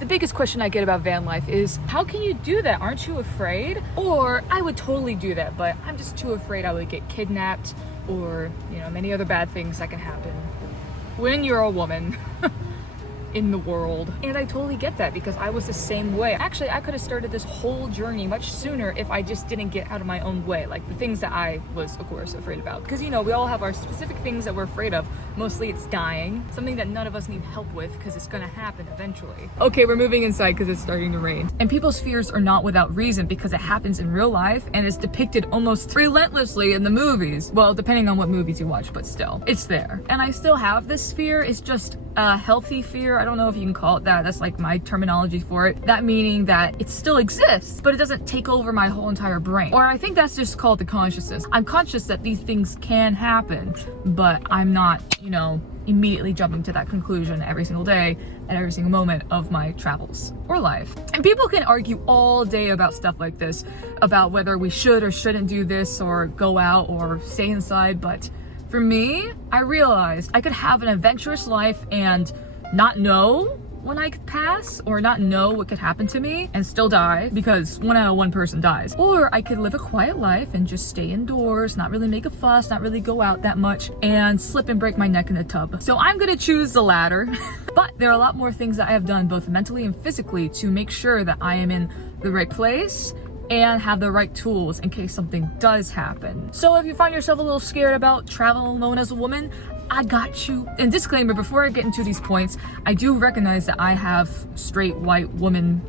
The biggest question I get about van life is, how can you do that? Aren't you afraid? Or, I would totally do that, but I'm just too afraid I would get kidnapped, or, many other bad things that can happen when you're a woman in the world. And I totally get that, because I was the same way. Actually, I could have started this whole journey much sooner if I just didn't get out of my own way, like the things that I was, of course, afraid about. Because we all have our specific things that we're afraid of. Mostly it's dying, something that none of us need help with, because it's gonna happen eventually. Okay, we're moving inside because it's starting to rain. And people's fears are not without reason, because it happens in real life and is depicted almost relentlessly in the movies. Well, depending on what movies you watch, but still, it's there. And I still have this fear. It's just a healthy fear. I don't know if you can call it that. That's like my terminology for it. That meaning that it still exists, but it doesn't take over my whole entire brain. Or I think that's just called the consciousness. I'm conscious that these things can happen, but I'm not, immediately jumping to that conclusion every single day at every single moment of my travels or life. And people can argue all day about stuff like this, about whether we should or shouldn't do this or go out or stay inside, but for me, I realized I could have an adventurous life and not know when I could pass, or not know what could happen to me and still die, because 1 out of 1 person dies. Or I could live a quiet life and just stay indoors, not really make a fuss, not really go out that much, and slip and break my neck in a tub. So I'm gonna choose the latter. But there are a lot more things that I have done, both mentally and physically, to make sure that I am in the right place and have the right tools in case something does happen. So if you find yourself a little scared about traveling alone as a woman, I got you. And disclaimer, before I get into these points, I do recognize that I have straight white woman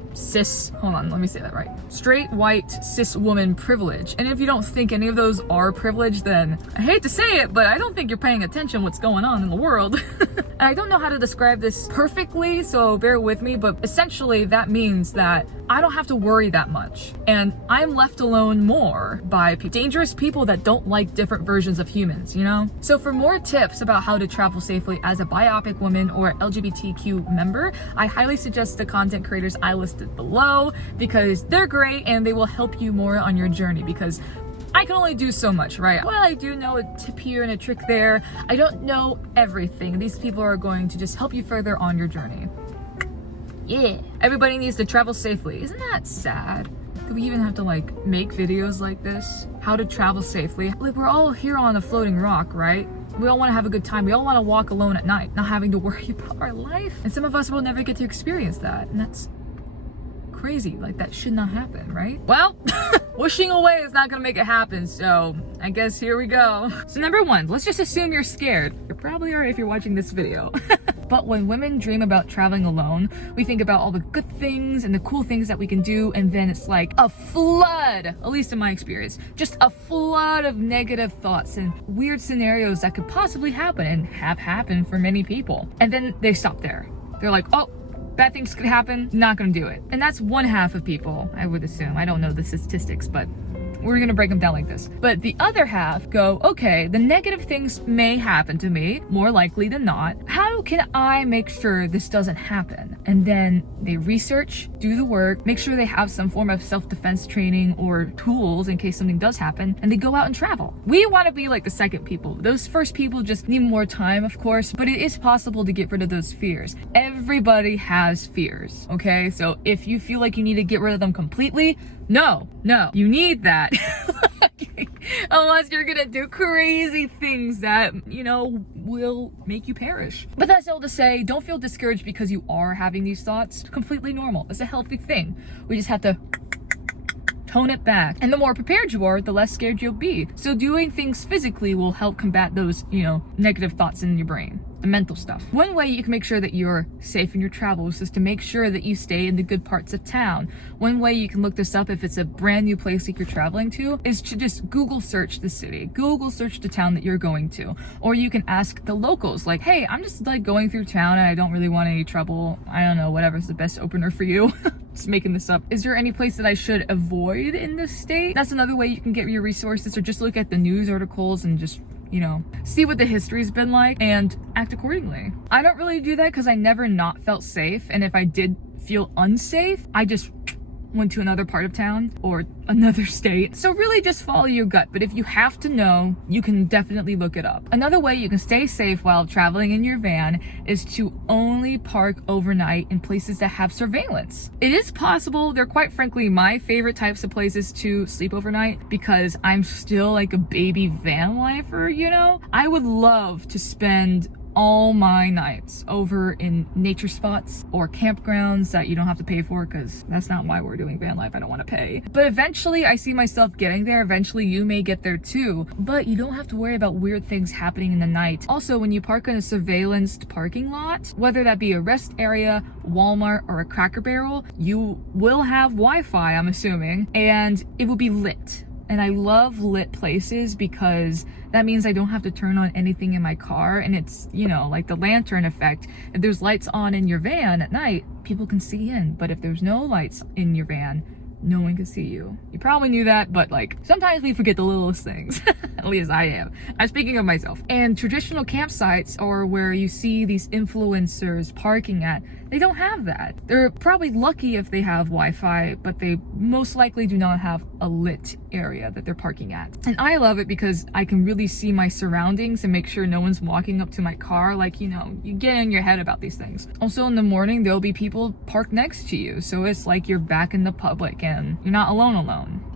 straight white cis woman privilege. And if you don't think any of those are privilege, then I hate to say it, but I don't think you're paying attention what's going on in the world. And I don't know how to describe this perfectly, so bear with me, but essentially that means that I don't have to worry that much. And I'm left alone more by dangerous people that don't like different versions of humans, So for more tips about how to travel safely as a BIPOC woman or LGBTQ member, I highly suggest the content creators I listed below, because they're great and they will help you more on your journey, because I can only do so much, right? Well, I do know a tip here and a trick there. I don't know everything. These people are going to just help you further on your journey. Yeah. Everybody needs to travel safely. Isn't that sad? Do we even have to make videos like this? How to travel safely? We're all here on a floating rock, right? We all want to have a good time. We all want to walk alone at night, not having to worry about our life. And some of us will never get to experience that. And that's crazy. That should not happen, right? Well, wishing away is not gonna make it happen, so I guess here we go. So number 1, let's just assume you're scared. You probably are if you're watching this video. But when women dream about traveling alone, we think about all the good things and the cool things that we can do, and then it's like a flood, at least in my experience, just a flood of negative thoughts and weird scenarios that could possibly happen and have happened for many people. And then they stop there. They're like, oh, bad things could happen, not gonna do it. And that's 1/2 of people, I would assume. I don't know the statistics, but we're gonna break them down like this. But the other half go, okay, the negative things may happen to me, more likely than not. How can I make sure this doesn't happen? And then they research, do the work, make sure they have some form of self-defense training or tools in case something does happen, and they go out and travel. We wanna be like the second people. Those first people just need more time, of course, but it is possible to get rid of those fears. Everybody has fears, okay? So if you feel like you need to get rid of them completely, no, you need that. Unless you're gonna do crazy things that, will make you perish. But that's all to say, don't feel discouraged because you are having these thoughts. It's completely normal. It's a healthy thing. We just have to tone it back. And the more prepared you are, the less scared you'll be. So doing things physically will help combat those, negative thoughts in your brain. The mental stuff. One way you can make sure that you're safe in your travels is to make sure that you stay in the good parts of town. One way you can look this up if it's a brand new place that you're traveling to is to just Google search the city. Google search the town that you're going to. Or you can ask the locals, like, hey, I'm just going through town and I don't really want any trouble. I don't know, whatever's the best opener for you. Just making this up. Is there any place that I should avoid in this state? That's another way you can get your resources, or just look at the news articles and just see what the history's been like and act accordingly. I don't really do that because I never not felt safe, and if I did feel unsafe, I just went to another part of town or another state. So really just follow your gut. But if you have to know, you can definitely look it up. Another way you can stay safe while traveling in your van is to only park overnight in places that have surveillance. It is possible. They're quite frankly my favorite types of places to sleep overnight because I'm still like a baby van lifer, you know? I would love to spend all my nights over in nature spots or campgrounds that you don't have to pay for, because that's not why we're doing van life. I don't want to pay. But eventually I see myself getting there. Eventually you may get there too, but you don't have to worry about weird things happening in the night. Also, when you park in a surveillanced parking lot, whether that be a rest area, Walmart, or a Cracker Barrel, you will have Wi-Fi, I'm assuming, and it will be lit. And I love lit places because that means I don't have to turn on anything in my car, and it's, you know, like the lantern effect. If there's lights on in your van at night, people can see in. But if there's no lights in your van, no one can see you. You probably knew that, but like sometimes we forget the littlest things. At least I am. I'm speaking of myself. And traditional campsites, or where you see these influencers parking at, they don't have that. They're probably lucky if they have Wi-Fi, but they most likely do not have a lit area that they're parking at. And I love it because I can really see my surroundings and make sure no one's walking up to my car. Like, you know, you get in your head about these things. Also in the morning, there'll be people parked next to you. So it's like you're back in the public and you're not alone.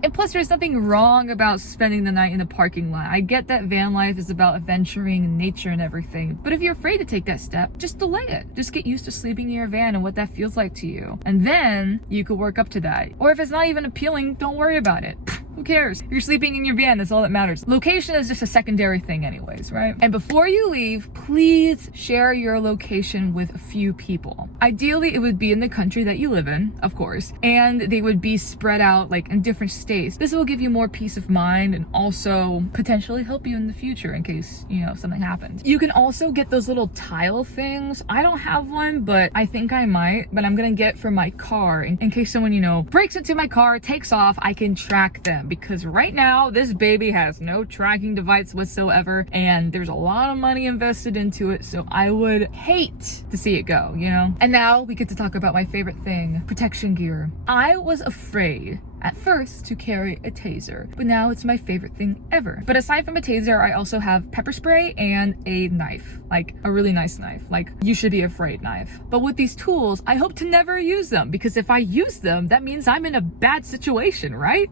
And plus there's nothing wrong about spending the night in the parking lot. I get that van life is about adventuring and nature and everything. But if you're afraid to take that step, just delay it. Just get used to sleeping in your van and what that feels like to you. And then you could work up to that. Or if it's not even appealing, don't worry about it. Who cares? You're sleeping in your van, that's all that matters. Location is just a secondary thing anyways, right? And before you leave, please share your location with a few people. Ideally, it would be in the country that you live in, of course, and they would be spread out like in different states. This will give you more peace of mind and also potentially help you in the future in case, you know, something happens. You can also get those little tile things. I don't have one, but I think I might, but I'm gonna get for my car in case someone, you know, breaks into my car, takes off, I can track them. Because right now this baby has no tracking device whatsoever, and there's a lot of money invested into it, so I would hate to see it go, you know? And now we get to talk about my favorite thing, protection gear. I was afraid at first to carry a taser, but now it's my favorite thing ever. But aside from a taser, I also have pepper spray and a knife, like a really nice knife, like you should be afraid knife. But with these tools, I hope to never use them, because if I use them, that means I'm in a bad situation, right?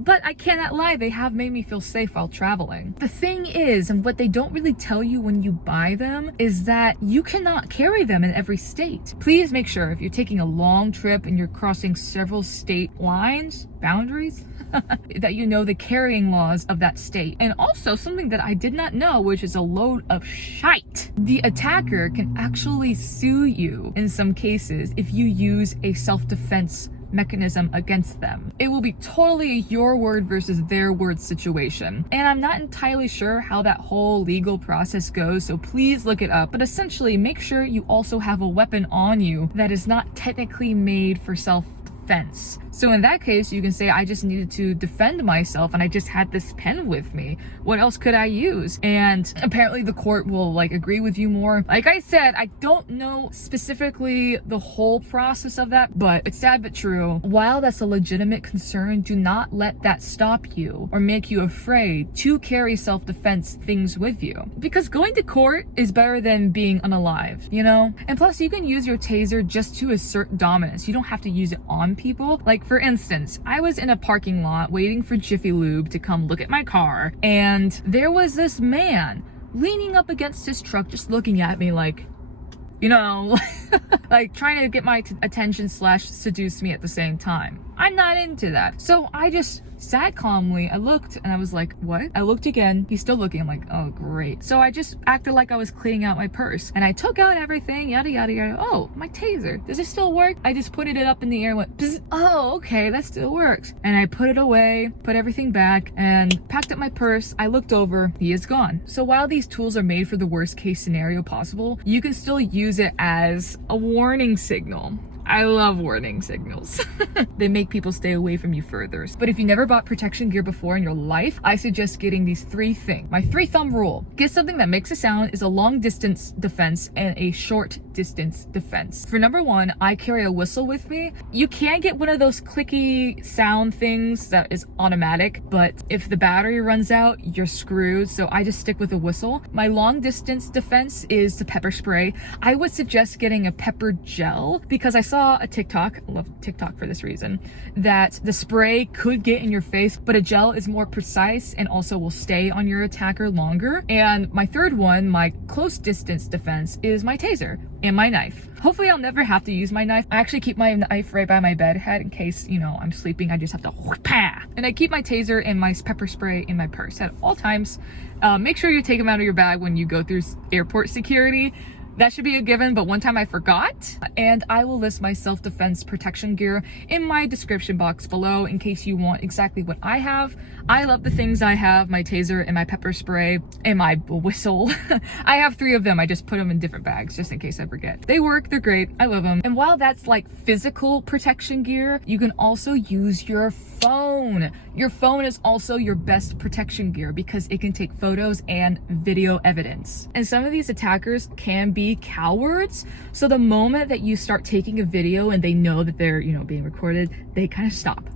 But I cannot lie, they have made me feel safe while traveling. The thing is, and what they don't really tell you when you buy them, is that you cannot carry them in every state. Please make sure if you're taking a long trip and you're crossing several state lines, boundaries, that you know the carrying laws of that state. And also something that I did not know, which is a load of shite. The attacker can actually sue you in some cases if you use a self-defense mechanism against them. It will be totally your word versus their word situation. And I'm not entirely sure how that whole legal process goes, so please look it up. But essentially, make sure you also have a weapon on you that is not technically made for self-defense. So in that case, you can say, I just needed to defend myself and I just had this pen with me. What else could I use? And apparently the court will like agree with you more. Like I said, I don't know specifically the whole process of that, but it's sad but true. While that's a legitimate concern, do not let that stop you or make you afraid to carry self-defense things with you. Because going to court is better than being unalive, you know? And plus you can use your taser just to assert dominance. You don't have to use it on people. Like for instance, I was in a parking lot waiting for Jiffy Lube to come look at my car, and there was this man leaning up against his truck just looking at me like, you know, like trying to get my attention / seduce me at the same time. I'm not into that. So I just sat calmly. I looked and I was like, what? I looked again. He's still looking. I'm like, oh, great. So I just acted like I was cleaning out my purse and I took out everything, yada, yada, yada. Oh, my taser. Does it still work? I just put it up in the air and went, bzz. Oh, okay, that still works. And I put it away, put everything back and packed up my purse. I looked over. He is gone. So while these tools are made for the worst case scenario possible, you can still use it as a warning signal. I love warning signals. They make people stay away from you further. But if you never bought protection gear before in your life, I suggest getting these 3 things. My 3 thumb rule. Get something that makes a sound, is a long distance defense, and a short distance defense. For number 1, I carry a whistle with me. You can get one of those clicky sound things that is automatic, but if the battery runs out, you're screwed. So I just stick with a whistle. My long distance defense is the pepper spray. I would suggest getting a pepper gel because I saw a TikTok, I love TikTok for this reason, that the spray could get in your face, but a gel is more precise and also will stay on your attacker longer. And my 3rd one, my close distance defense, is my taser and my knife. Hopefully I'll never have to use my knife. I actually keep my knife right by my bed head in case, you know, I'm sleeping, I just have to wha-pa. And I keep my taser and my pepper spray in my purse at all times. Make sure you take them out of your bag when you go through airport security. That should be a given, but one time I forgot, and I will list my self-defense protection gear in my description box below in case you want exactly what I have. I love the things I have, my taser and my pepper spray and my whistle. I have 3 of them. I just put them in different bags just in case I forget. They work, they're great, I love them. And while that's like physical protection gear, you can also use your phone. Your phone is also your best protection gear because it can take photos and video evidence. And some of these attackers can be cowards. So the moment that you start taking a video and they know that they're, you know, being recorded, they kind of stop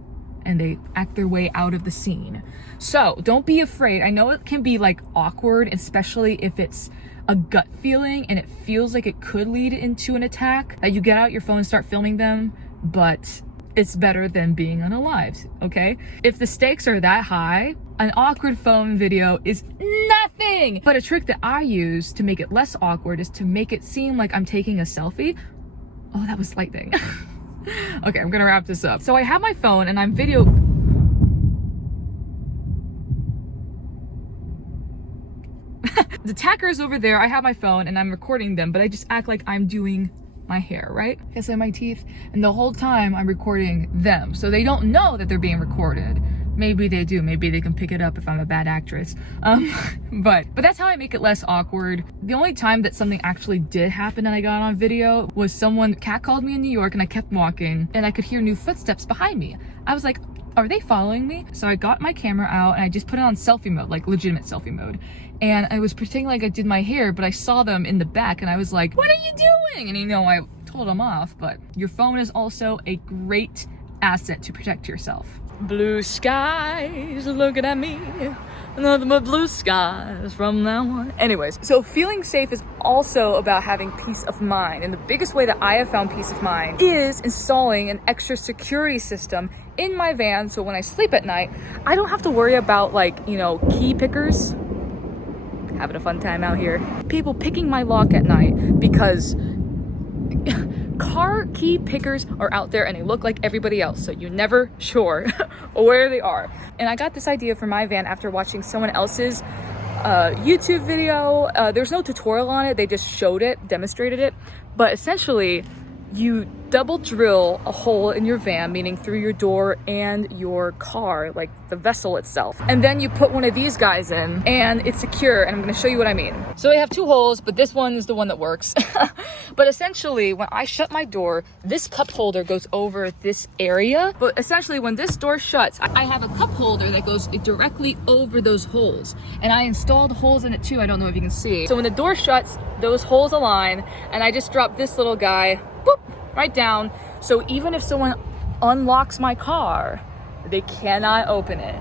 and they act their way out of the scene. So don't be afraid. I know it can be like awkward, especially if it's a gut feeling and it feels like it could lead into an attack, that you get out your phone and start filming them, but it's better than being unalive, okay? If the stakes are that high, an awkward phone video is nothing. But a trick that I use to make it less awkward is to make it seem like I'm taking a selfie. Oh, that was lightning. Okay, I'm gonna wrap this up. So I have my phone and I'm video. The attacker is over there. I have my phone and I'm recording them, but I just act like I'm doing my hair, right? I guess I have my teeth, and the whole time I'm recording them. So they don't know that they're being recorded. Maybe they do, maybe they can pick it up if I'm a bad actress. But that's how I make it less awkward. The only time that something actually did happen and I got on video was someone catcalled me in New York and I kept walking and I could hear new footsteps behind me. I was like, are they following me? So I got my camera out and I just put it on selfie mode, like legitimate selfie mode. And I was pretending like I did my hair, but I saw them in the back and I was like, what are you doing? And you know, I told them off, but your phone is also a great asset to protect yourself. Blue skies looking at me, nothing but blue skies from now on. Anyways, so feeling safe is also about having peace of mind. And the biggest way that I have found peace of mind is installing an extra security system in my van. So when I sleep at night, I don't have to worry about, like, you know, key pickers. Having a fun time out here. People picking my lock at night because car key pickers are out there and they look like everybody else, so you're never sure where they are. And I got this idea for my van after watching someone else's YouTube video. There's no tutorial on it, they just showed it, demonstrated it, but essentially you double drill a hole in your van, meaning through your door and your car, like the vessel itself. And then you put one of these guys in and it's secure, and I'm gonna show you what I mean. So I have 2 holes, but this one is the one that works. But essentially, when I shut my door, this cup holder goes over this area. But essentially, when this door shuts, I have a cup holder that goes directly over those holes. And I installed holes in it too, I don't know if you can see. So when the door shuts, those holes align, and I just drop this little guy, boop, right down. So even if someone unlocks my car, they cannot open it.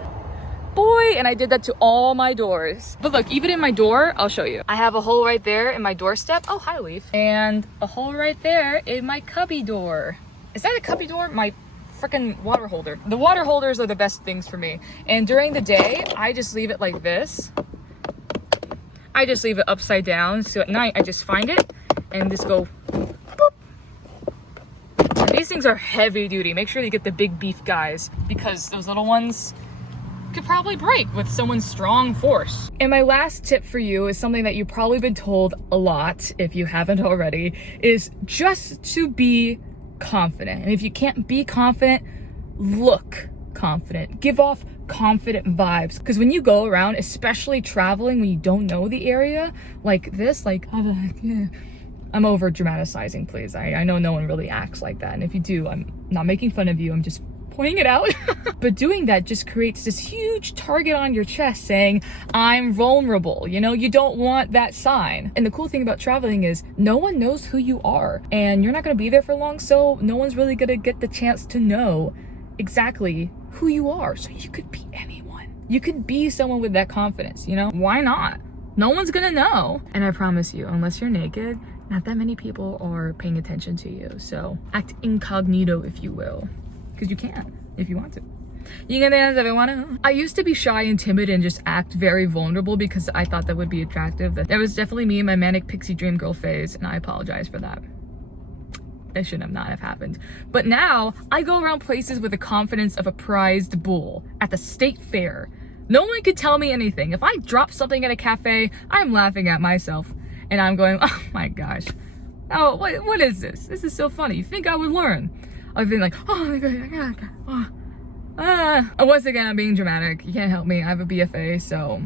Boy, and I did that to all my doors. But look, even in my door, I'll show you. I have a hole right there in my doorstep. Oh, hi, Leaf. And a hole right there in my cubby door. Is that a cubby door? My freaking water holder. The water holders are the best things for me. And during the day, I just leave it like this. I just leave it upside down. So at night, I just find it and just go boop. And these things are heavy duty. Make sure you get the big beef guys because those little ones could probably break with someone's strong force. And my last tip for you is something that you've probably been told a lot, if you haven't already, is just to be confident. And if you can't be confident, look confident. Give off confident vibes. Because when you go around, especially traveling when you don't know the area, like this, like, yeah, I'm over dramatizing, please. I know no one really acts like that. And if you do, I'm not making fun of you. I'm just pointing it out. But doing that just creates this huge target on your chest saying, I'm vulnerable. You know, you don't want that sign. And the cool thing about traveling is no one knows who you are and you're not going to be there for long. So no one's really going to get the chance to know exactly who you are. So you could be anyone. You could be someone with that confidence, you know? Why not? No one's going to know. And I promise you, unless you're naked, not that many people are paying attention to you. So act incognito, if you will. Because you can, if you want to. You can dance if you want to. I used to be shy and timid and just act very vulnerable because I thought that would be attractive. That was definitely me in my manic pixie dream girl phase, and I apologize for that. It should not have happened. But now, I go around places with the confidence of a prized bull at the state fair. No one could tell me anything. If I drop something at a cafe, I'm laughing at myself. And I'm going, oh my gosh. Oh, what is this? This is so funny. You think I would learn? I've been like, oh my god, once again, I'm being dramatic. You can't help me. I have a BFA, so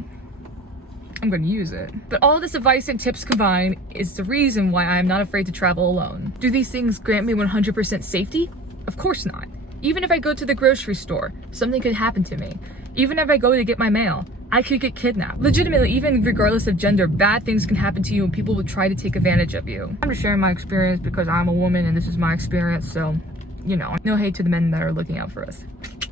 I'm gonna use it. But all this advice and tips combined is the reason why I'm not afraid to travel alone. Do these things grant me 100% safety? Of course not. Even if I go to the grocery store, something could happen to me. Even if I go to get my mail, I could get kidnapped. Legitimately, even regardless of gender, bad things can happen to you and people will try to take advantage of you. I'm just sharing my experience because I'm a woman and this is my experience, so you know, no hate to the men that are looking out for us.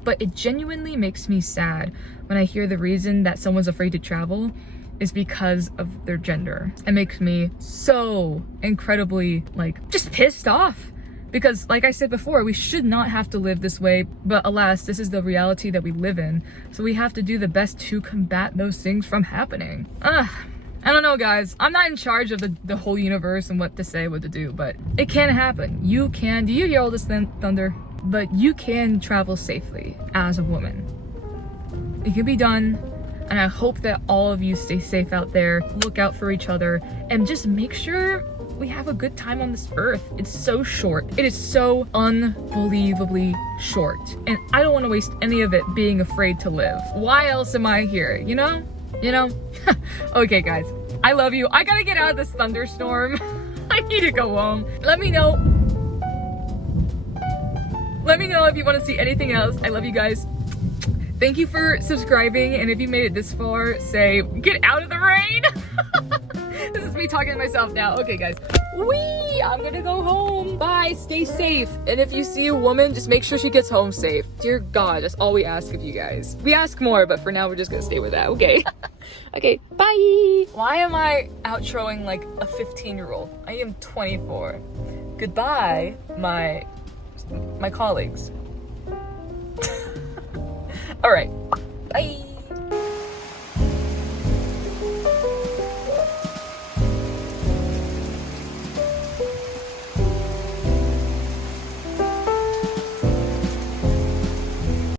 But it genuinely makes me sad when I hear the reason that someone's afraid to travel is because of their gender. It makes me so incredibly, like, just pissed off. Because, like I said before, we should not have to live this way, but alas, this is the reality that we live in. So we have to do the best to combat those things from happening. I don't know, guys. I'm not in charge of the whole universe and what to say, what to do, but it can happen. You can, do you hear all this thunder? But you can travel safely as a woman. It can be done, and I hope that all of you stay safe out there, look out for each other, and just make sure we have a good time on this earth. It's so short. It is so unbelievably short. And I don't want to waste any of it being afraid to live. Why else am I here, you know? You know? Okay, guys. I love you. I gotta get out of this thunderstorm. I need to go home. Let me know. Let me know if you want to see anything else. I love you guys. Thank you for subscribing. And if you made it this far, say, get out of the rain. This is me talking to myself now. Okay, guys. Whee! I'm gonna go home. Bye. Stay safe. And if you see a woman, just make sure she gets home safe. Dear God, that's all we ask of you guys. We ask more, but for now, we're just gonna stay with that. Okay. Okay. Bye. Why am I outroing like a 15-year-old? I am 24. Goodbye, my colleagues. All right. Bye.